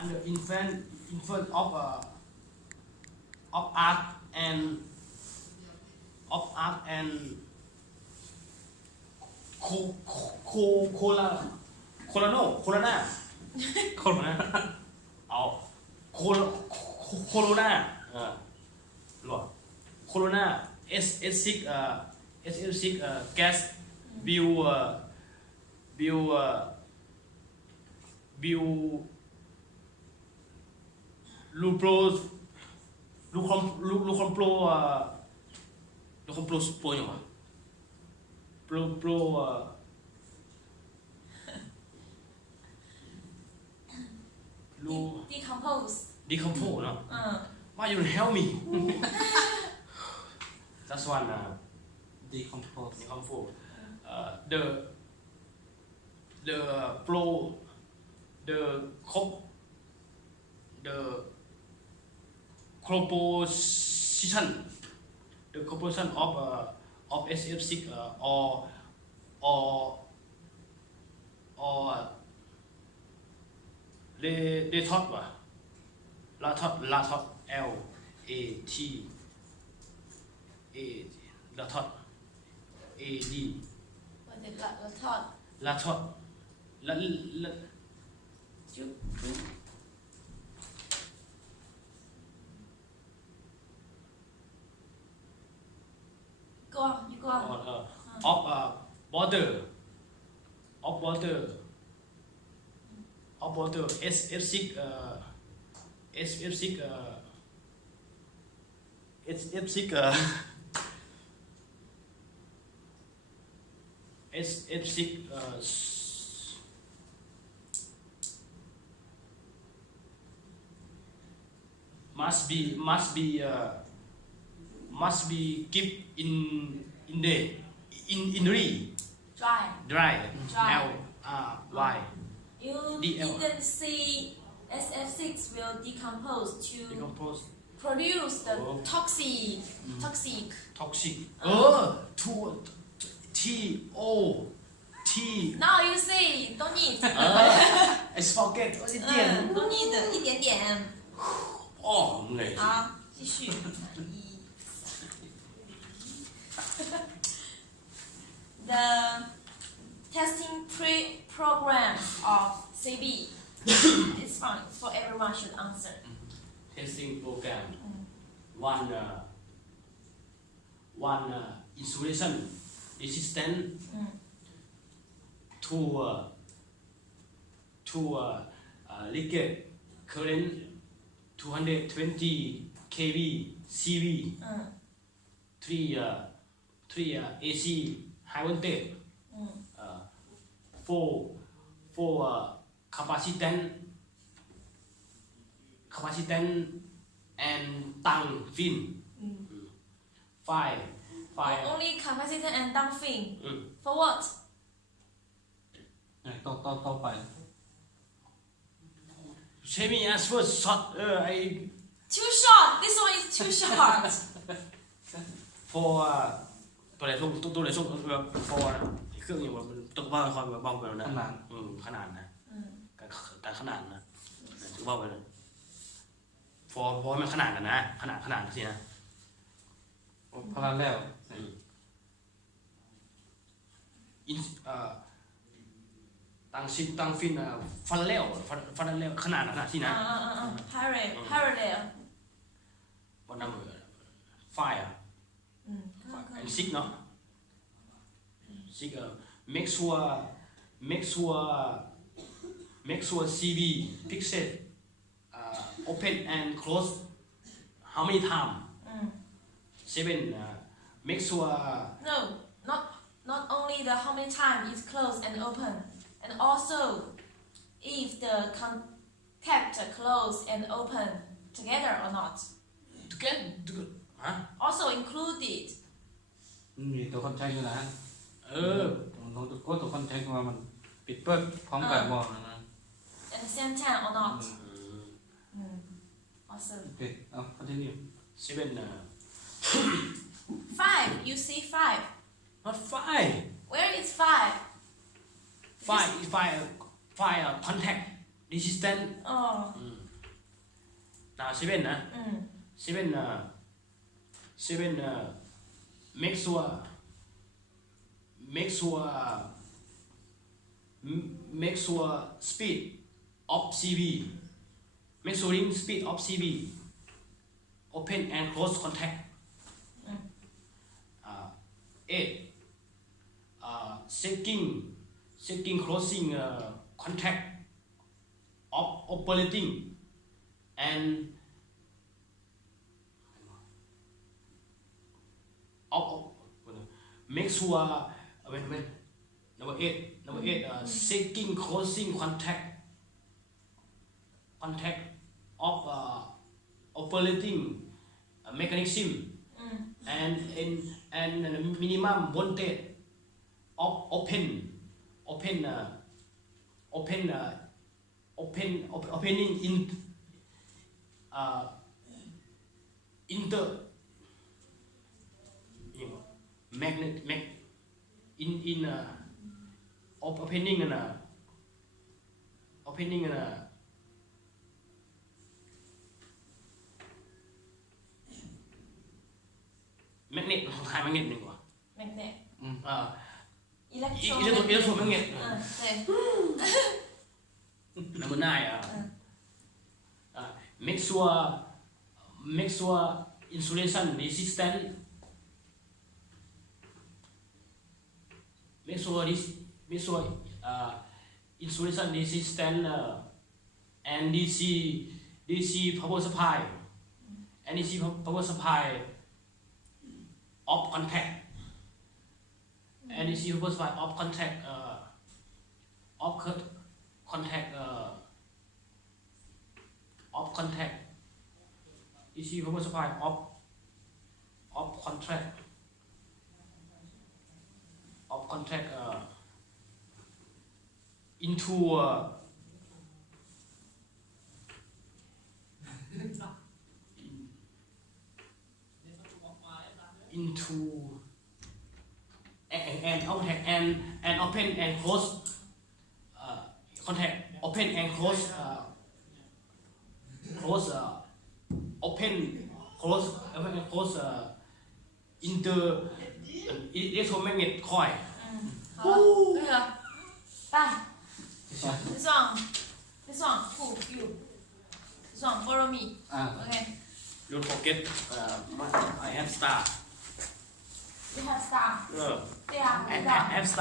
under influence of art and colana เอาโคโรนาหรอโคโรนา SS6 SS6 gas billลูโปรลูคอมโปรสโปรอย่างวะโปรลู decompose เนาะว่าอยู่ help me that's one decompose the pro the composition of SF6 or they thought ว่ะ la thought L A T A la thought A D la thought la Go on, you go on. Of border SF6 SF6 SF6 SF6 must be keep in dry L Y You DL. didn't see SF6 will decompose to decompose produce the Oh. toxic. to T O T Now you say don't need. I forget 一点 don't need 一点点。哦累好，继续。The testing programs of CB is fine for everyone should answer. testing program one insulation resistant to liquid current 220 kV CV 3 AC high voltage 4 capacitance and tăng fin 5 Only capacitor and dumping. For what? ต่อไป Semi as first shot I Too short. This one is too short. for ตัวไหนส่งแบบ for เครื่องอย่างแบบต้องว่าความแบบบ้องไปแล้วนะขนาดนะการขนาดนะถือว่าไปเลย for มันขนาดกันนะขนาดสินะ พลาดแล้ว ตั้งฟินฟันเล้วขนาดสินะ Parallel. วันนั้นไฟand six เนาะ six make sure CV pixel open and close how many time 7 make sure No, not only the how many time it's closed and open, and also if the contact close and open together or not. to get ฮะ Also included. มีตัวคอนแทคอยู่นะ ตัวคอนแทคว่ามันปิดเปิดพร้อมกันบอกนะ At the same time or not. Also. โอเคเอา continue 7 5. You see 5. not 5 Where is 5? 5 contact resistant อ๋อ now 7นะ 7 7 make sure make sure speed of CV measuring speed of CV open and close contact 8 checking closing contact of operating and of make sure wait number 8 checking closing contact of operating mechanism and minimum voltage of opening in inter magnet in opening magnet ของไทย magnet หนึ่งกว่า magnet electromagnet 对 number 9 make sure insulation resistant make sure insulation resistant and DC power supply and DC power supply of contact and DC power supply of contact of contact DC power supply of contact into and open and close contact open and close open and close inter electromagnet coil 好了对了拜 this one who you this one follow me okay don't forget I have star you have star เออ 对啊 I have star